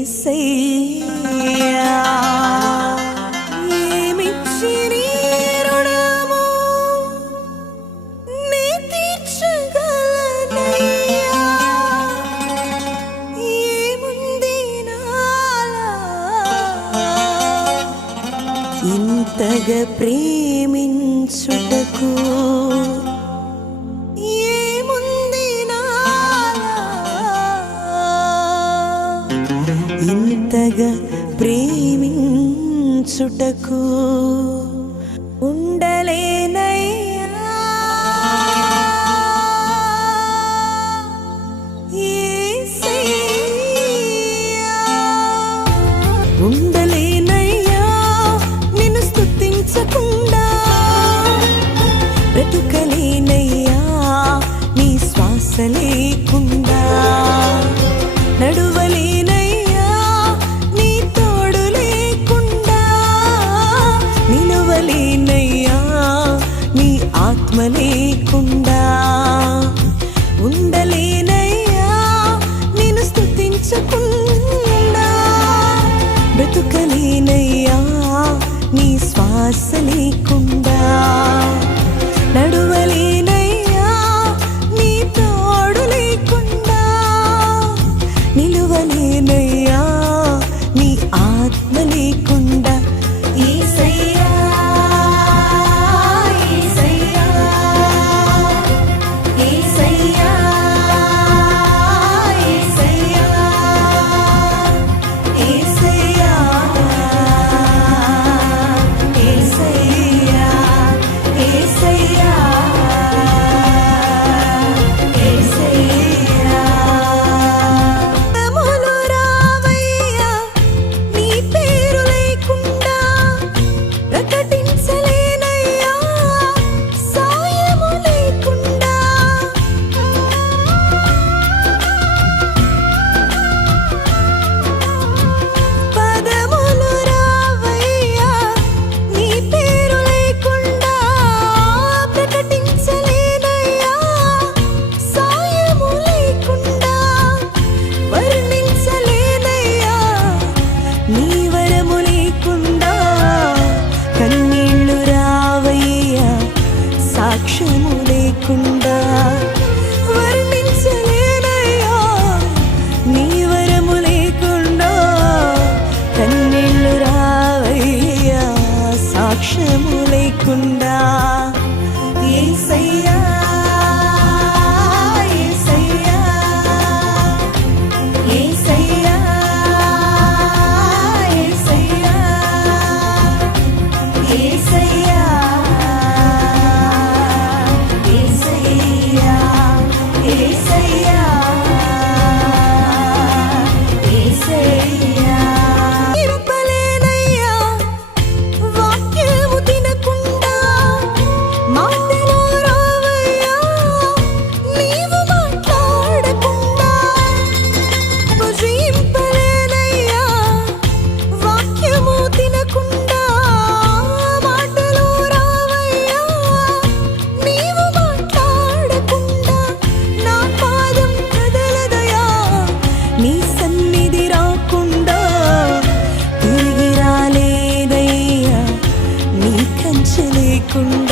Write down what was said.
ఏసయ్యా ఏమిచ్చి రుణము? నీ తీర్చగలనయ్యా. ఏముంది ఇంతగా ప్రేమించుటకు వర్ణించుటకు ఉండలేనయ్యా. ఉండలేనయ్యా. నిన్ను స్థుతించకుండా ఆశ లేకుండా నడువ సాక్ష్యము లేకుండా ఏసయ్యా. கொண்டு